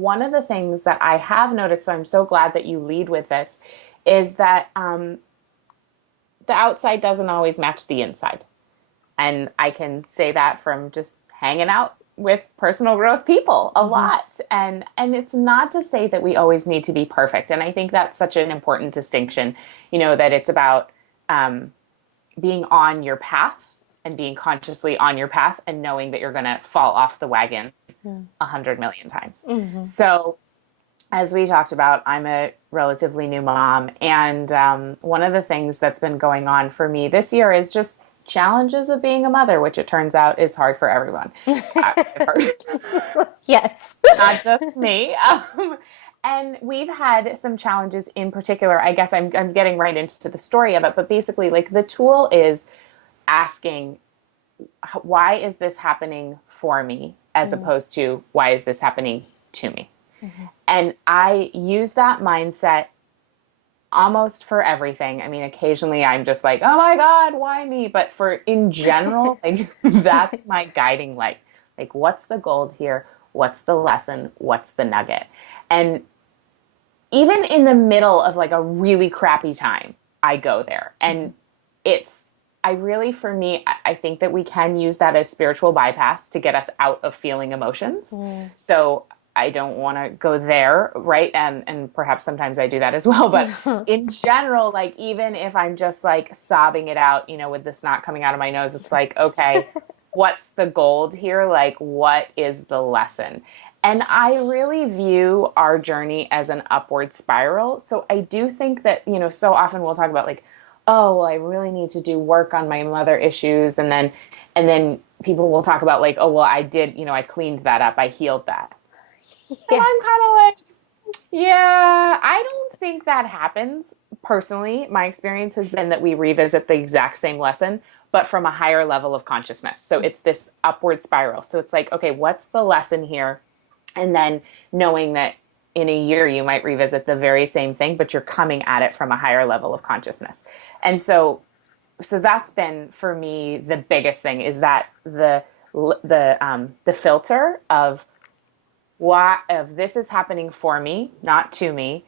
one of the things that I have noticed, so I'm so glad that you lead with this, is that the outside doesn't always match the inside. And I can say that from just hanging out with personal growth people a lot. And it's not to say that we always need to be perfect. And I think that's such an important distinction, that it's about being on your path and being consciously on your path and knowing that you're going to fall off the wagon 100 million times. So as we talked about, I'm a relatively new mom. And one of the things that's been going on for me this year is just challenges of being a mother, which it turns out is hard for everyone. Yes. Not just me. And we've had some challenges in particular. I guess I'm getting right into the story of it, but basically like the tool is asking, why is this happening for me as opposed to why is this happening to me? And I use that mindset almost for everything. I mean, occasionally I'm just like, oh my God, why me? But in general, like that's my guiding light. Like, what's the gold here? What's the lesson? What's the nugget? And even in the middle of like a really crappy time, I go there. And for me, I think that we can use that as spiritual bypass to get us out of feeling emotions. So I don't want to go there, right? And perhaps sometimes I do that as well. But in general, like even if I'm just like sobbing it out, with the snot coming out of my nose, it's like, okay, what's the gold here? Like, what is the lesson? And I really view our journey as an upward spiral. So I do think that, so often we'll talk about like, oh, well, I really need to do work on my mother issues. And then people will talk about like, oh, well, I did, I cleaned that up. I healed that. Yeah. And I'm kind of like, yeah, I don't think that happens. Personally, my experience has been that we revisit the exact same lesson, but from a higher level of consciousness. So it's this upward spiral. So it's like, okay, what's the lesson here? And then knowing that in a year you might revisit the very same thing, but you're coming at it from a higher level of consciousness. And so that's been for me the biggest thing, is that the filter of this is happening for me, not to me,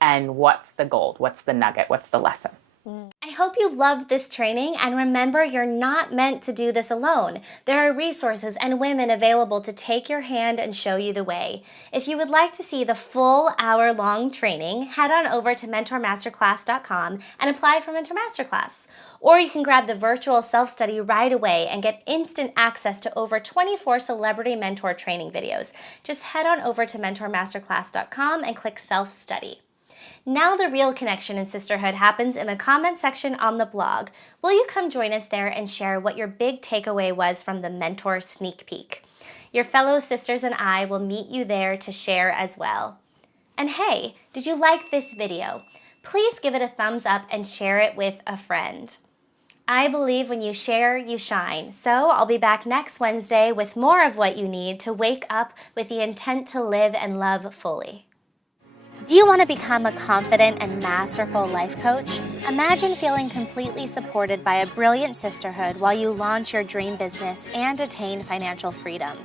and what's the gold, what's the nugget, what's the lesson. I hope you loved this training, and remember, you're not meant to do this alone. There are resources and women available to take your hand and show you the way. If you would like to see the full hour-long training, head on over to mentormasterclass.com and apply for Mentor Masterclass. Or you can grab the virtual self-study right away and get instant access to over 24 celebrity mentor training videos. Just head on over to mentormasterclass.com and click self-study. Now the real connection in sisterhood happens in the comment section on the blog. Will you come join us there and share what your big takeaway was from the Mentor Sneak Peek? Your fellow sisters and I will meet you there to share as well. And hey, did you like this video? Please give it a thumbs up and share it with a friend. I believe when you share, you shine. So I'll be back next Wednesday with more of what you need to wake up with the intent to live and love fully. Do you want to become a confident and masterful life coach? Imagine feeling completely supported by a brilliant sisterhood while you launch your dream business and attain financial freedom.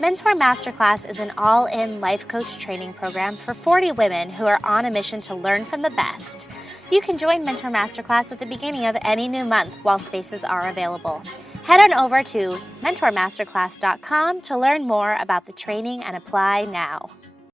Mentor Masterclass is an all-in life coach training program for 40 women who are on a mission to learn from the best. You can join Mentor Masterclass at the beginning of any new month while spaces are available. Head on over to mentormasterclass.com to learn more about the training and apply now.